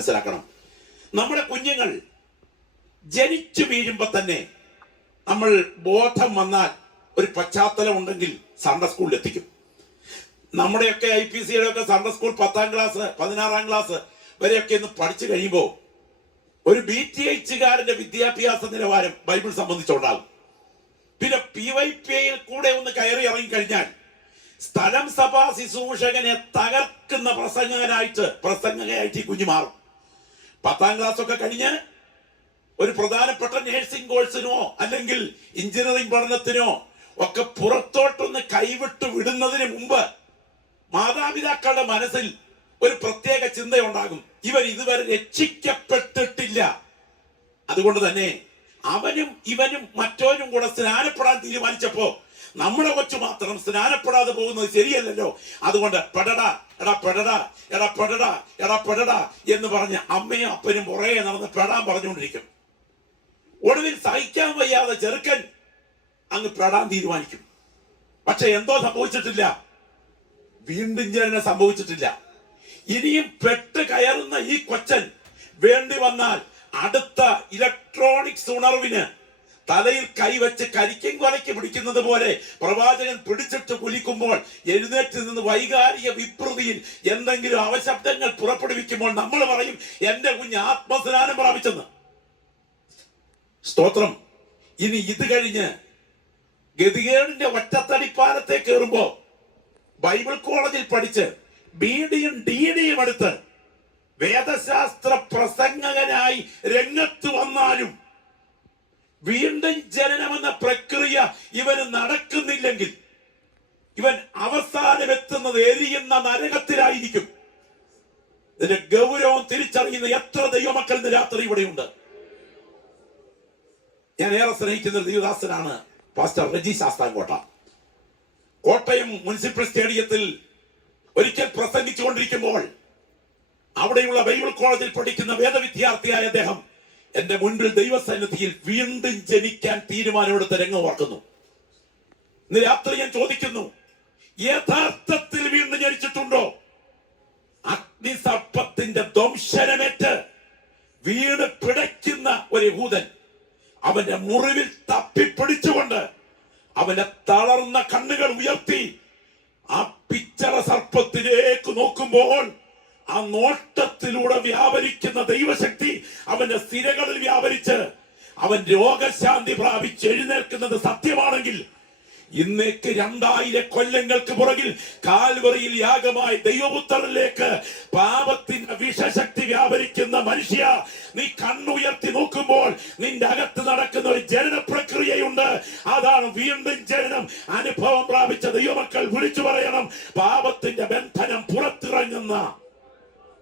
മനസ്സിലാക്കണം. നമ്മുടെ കുഞ്ഞുങ്ങൾ ജനിച്ചു വീഴുമ്പോ തന്നെ നമ്മൾ ബോധം വന്നാൽ ഒരു പശ്ചാത്തലം ഉണ്ടെങ്കിൽ സൺഡേ സ്കൂളിൽ എത്തിക്കും. നമ്മുടെയൊക്കെ IPCയുടെ ഒക്കെ സൺഡേ സ്കൂൾ 10ാം ക്ലാസ് 16ാം ക്ലാസ് വരെയൊക്കെ ഒന്ന് പഠിച്ചു കഴിയുമ്പോൾ ഒരു BTHകാരന്റെ വിദ്യാഭ്യാസ നിലവാരം ബൈബിൾ സംബന്ധിച്ചുണ്ടാകും. പിന്നെ PYPയിൽ കൂടെ ഒന്ന് കയറി ഇറങ്ങിക്കഴിഞ്ഞാൽ സ്ഥലം സഭാ ശുശ്രൂഷകനെ തകർക്കുന്ന പ്രസംഗകനായിട്ട് ഈ കുഞ്ഞു മാറും. 10ാം ക്ലാസ് ഒക്കെ കഴിഞ്ഞ് ഒരു പ്രധാനപ്പെട്ട നഴ്സിംഗ് കോഴ്സിനോ അല്ലെങ്കിൽ എഞ്ചിനീയറിംഗ് പഠനത്തിനോ ഒക്കെ പുറത്തോട്ടൊന്ന് കൈവിട്ട് വിടുന്നതിന് മുമ്പ് മാതാപിതാക്കളുടെ മനസ്സിൽ ഒരു പ്രത്യേക ചിന്തയുണ്ടാകും, ഇവർ ഇതുവരെ രക്ഷിക്കപ്പെട്ടിട്ടില്ല. അതുകൊണ്ട് തന്നെ അവനും ഇവനും മറ്റോനും കൂടെ സ്നാനപ്പെടാൻ തീരുമാനിച്ചപ്പോ നമ്മുടെ കൊച്ചു മാത്രം സ്നാനപ്പെടാതെ പോകുന്നത് ശരിയല്ലല്ലോ. അതുകൊണ്ട് പെടടാ എടാ പെടടാ എടാ പെടടാ എടാ പെടടാ എന്ന് പറഞ്ഞ് അമ്മയും അപ്പനും പുറകെ നടന്ന് പെടാൻ പറഞ്ഞുകൊണ്ടിരിക്കും. ഒടുവിൽ സഹിക്കാൻ വയ്യാതെ ചെറുക്കൻ അങ്ങ് പെടാൻ തീരുമാനിക്കും. പക്ഷെ എന്തോ സംഭവിച്ചിട്ടില്ല, വീണ്ടും ജനനം സംഭവിച്ചിട്ടില്ല. ഇനിയും പെട്ട് കയറുന്ന ഈ കൊച്ചൻ വേണ്ടി വന്നാൽ അടുത്ത ഇലക്ട്രോണിക്സ് ഉണർവിന് തലയിൽ കൈവച്ച് കരിക്കും കൊലയ്ക്ക് പിടിക്കുന്നത് പോലെ പ്രവാചകൻ പിടിച്ചിട്ട് കുലിക്കുമ്പോൾ എഴുന്നേറ്റ് നിന്ന് വൈകാരിക വിപ്രതിയിൽ എന്തെങ്കിലും അവശബ്ദങ്ങൾ പുറപ്പെടുവിക്കുമ്പോൾ നമ്മൾ പറയും, എന്റെ കുഞ്ഞ് ആത്മസ്നാനം പ്രാപിച്ചെന്ന്. സ്തോത്രം. ഇനി ഇത് കഴിഞ്ഞ് ഗതികേടിന്റെ ഒറ്റത്തടിപ്പാലത്തെ കയറുമ്പോ ബൈബിൾ കോളേജിൽ പഠിച്ച് BDയും DDയും എടുത്ത് വേദശാസ്ത്ര പ്രസംഗകനായി രംഗത്ത് വന്നാലും വീണ്ടും ജനനമെന്ന പ്രക്രിയ ഇവന് നടക്കുന്നില്ലെങ്കിൽ ഇവൻ അവസാനം എത്തുന്നത് എരിയുന്ന നരകത്തിലായിരിക്കും. ഇതിന്റെ ഗൗരവം തിരിച്ചറിയുന്ന എത്ര ദൈവമക്കൾ ഇന്ന് രാത്രി ഇവിടെയുണ്ട്. ഞാൻ ഏറെ സ്നേഹിക്കുന്ന ഒരു ദൈവദാസനാണ് പാസ്റ്റർ റെജി ശാസ്താംകോട്ട. കോട്ടയം മുനിസിപ്പൽ സ്റ്റേഡിയത്തിൽ ഒരിക്കൽ പ്രസംഗിച്ചുകൊണ്ടിരിക്കുമ്പോൾ അവിടെയുള്ള ബൈബിൾ കോളേജിൽ പഠിക്കുന്ന വേദവിദ്യാർത്ഥിയായ അദ്ദേഹം എന്റെ മുൻപിൽ ദൈവസന്നിധിയിൽ വീണ്ടും ജനിക്കാൻ തീരുമാനമെടുത്ത രംഗം ഓർക്കുന്നു. ഇന്ന് രാത്രി ഞാൻ ചോദിക്കുന്നു, യഥാർത്ഥത്തിൽ വീണ്ടും ജനിച്ചിട്ടുണ്ടോ? അഗ്നിസർപ്പത്തിന്റെ ദംശനമേറ്റ് വീണ് പിടയ്ക്കുന്ന ഒരു യഹൂദൻ അവന്റെ മുറിവിൽ തപ്പിപ്പിടിച്ചുകൊണ്ട് അവന്റെ തളർന്ന കണ്ണുകൾ ഉയർത്തി ആ പിച്ചള സർപ്പത്തിലേക്ക് നോക്കുമ്പോൾ ആ നോട്ടത്തിലൂടെ വ്യാപരിക്കുന്ന ദൈവശക്തി അവന്റെ സിരകളിൽ വ്യാപരിച്ച് അവൻ രോഗശാന്തി പ്രാപിച്ച് എഴുന്നേൽക്കുന്നത് സത്യമാണെങ്കിൽ ഇന്നേക്ക് 2000 കൊല്ലങ്ങൾക്ക് പുറകിൽ കാൽവറിയിൽ യാഗമായി ദൈവപുത്രനിലേക്ക് പാപത്തിന്റെ വിഷശക്തി വ്യാപരിക്കുന്ന മനുഷ്യ, നീ കണ്ണുയർത്തി നോക്കുമ്പോൾ നിന്റെ അകത്ത് നടക്കുന്ന ഒരു ജനന പ്രക്രിയയുണ്ട്. അതാണ് വീണ്ടും ജനനം. അനുഭവം പ്രാപിച്ച ദൈവമക്കൾ വിളിച്ചു പറയണം, പാപത്തിന്റെ ബന്ധനം പുറത്തിറങ്ങുന്ന